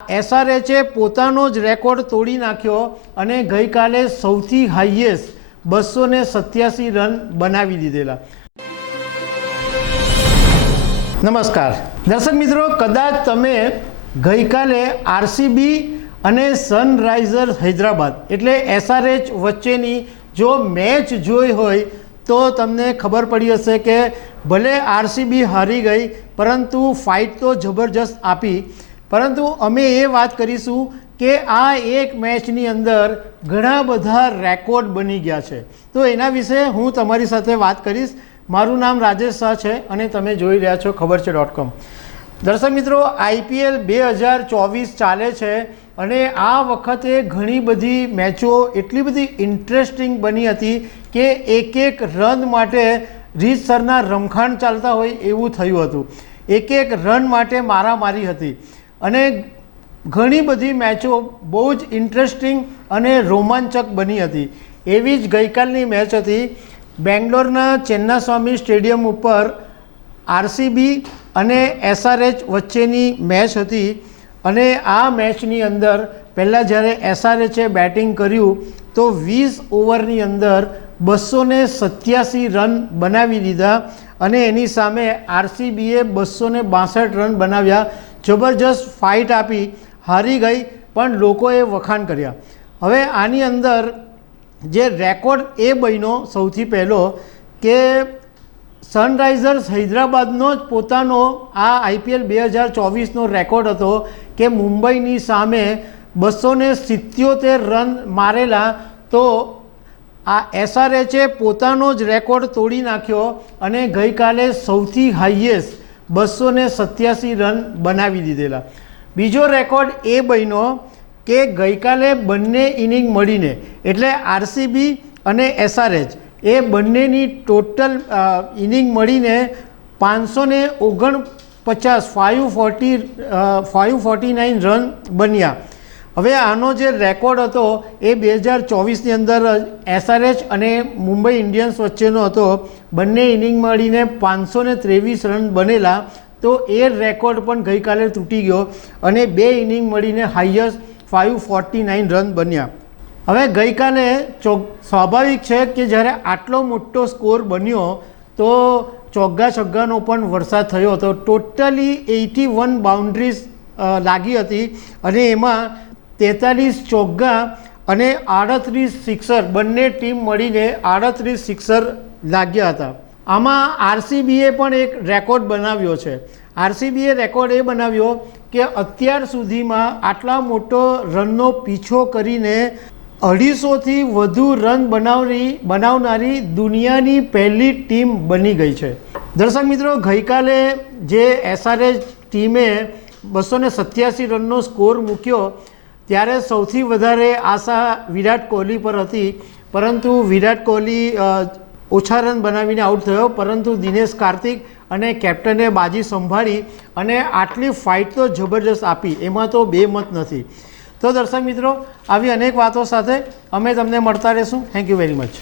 એસઆરએચે પોતાનો જ રેકોર્ડ તોડી નાખ્યો અને ગઈકાલે સૌથી હાઈએસ્ટ 287 રન બનાવી દીધેલા। નમસ્કાર દર્શક મિત્રો, કદાચ તમે ગઈકાલે આરસીબી અને સનરાઇઝર્સ હૈદરાબાદ એટલે એસઆરએચ વચ્ચેની જો મેચ જોઈ હોય તો તમને ખબર પડી હશે કે ભલે આરસીબી હારી ગઈ પરંતુ ફાઇટ તો જબરજસ્ત આપી। પરંતુ અમે એ વાત કરીશું કે આ એક મેચની અંદર ઘણા બધા રેકોર્ડ બની ગયા છે, તો એના વિશે હું તમારી સાથે વાત કરીશ। મારું નામ રાજેશ શાહ છે અને તમે જોઈ રહ્યા છો ખબર છે.com। દર્શક મિત્રો, આઈપીએલ 2024 ચાલે છે અને આ વખતે ઘણી બધી મેચો એટલી બધી ઇન્ટરેસ્ટિંગ બની હતી કે એક રન માટે રીતસરના રમખાણ ચાલતા હોય એવું થયું હતું। એક રન માટે મારામારી હતી અને ઘણી બધી મેચો બહુ જ ઇન્ટરેસ્ટિંગ અને રોમાંચક બની હતી। એવી જ ગઈકાલની મેચ હતી। બેંગ્લોરના ચેન્નાસ્વામી સ્ટેડિયમ ઉપર આરસીબી અને એસઆરએચ વચ્ચેની મેચ હતી અને આ મેચની અંદર પહેલાં જ્યારે એસઆરએચે બેટિંગ કર્યું તો 20 ઓવરની અંદર 287 રન બનાવી દીધા અને એની સામે આરસીબીએ 262 રન બનાવ્યા। જબરજસ્ત ફાઇટ આપી, હારી ગઈ પણ લોકોએ વખાણ કર્યા। હવે આની અંદર જે રેકોર્ડ એ બન્યો સૌથી પહેલો કે સનરાઇઝર્સ હૈદરાબાદનો જ પોતાનો આ આઈપીએલ 2024નો રેકોર્ડ હતો કે મુંબઈની સામે 277 રન મારેલા। તો આ એસઆરએચે પોતાનો જ રેકોર્ડ તોડી નાખ્યો અને ગઈકાલે સૌથી હાઈએસ્ટ 287 રન બનાવી દીધેલા। બીજો રેકોર્ડ એ બન્યો કે ગઈકાલે બંને ઇનિંગ મળીને એટલે આરસીબી અને એસઆરએચ એ બંનેની ટોટલ ઇનિંગ મળીને 549 રન બન્યા। હવે આનો જે રેકોર્ડ હતો એ 2024ની અંદર એસઆરએચ અને મુંબઈ ઇન્ડિયન્સ વચ્ચેનો હતો। બંને ઇનિંગ મળીને 523 રન બનેલા, તો એ રેકોર્ડ પણ ગઈકાલે તૂટી ગયો અને બે ઇનિંગ મળીને હાઈએસ્ટ 549 રન બન્યા। હવે ગઈકાલે સ્વાભાવિક છે કે જ્યારે આટલો મોટો સ્કોર બન્યો તો ચોગ્ગા છગ્ગાનો પણ વરસાદ થયો હતો। ટોટલી 81 બાઉન્ડ્રીઝ લાગી હતી અને એમાં 43 ચોગ્ગા અને 38 સિક્સર, બંને ટીમ મળીને 38 સિક્સર લાગ્યા હતા। આમાં આરસીબીએ પણ એક રેકોર્ડ બનાવ્યો છે। આરસીબીએ રેકોર્ડ એ બનાવ્યો કે અત્યાર સુધીમાં આટલા મોટો રનનો પીછો કરીને 250થી વધુ રન બનાવનારી દુનિયાની પહેલી ટીમ બની ગઈ છે। દર્શક મિત્રો, ગઈકાલે જે એસઆરએચ ટીમે 287 રનનો સ્કોર મૂક્યો ત્યારે સૌથી વધારે આશા વિરાટ કોહલી પર હતી, પરંતુ વિરાટ કોહલી ઓછા રન બનાવીને આઉટ થયો। પરંતુ દિનેશ કાર્તિક અને કેપ્ટને બાજી સંભાળી અને આટલી ફાઇટ તો જબરજસ્ત આપી, એમાં તો બે મત નથી। તો દર્શક મિત્રો, આવી અનેક વાતો સાથે અમે તમને મળતા રહીશું। Thank you very much.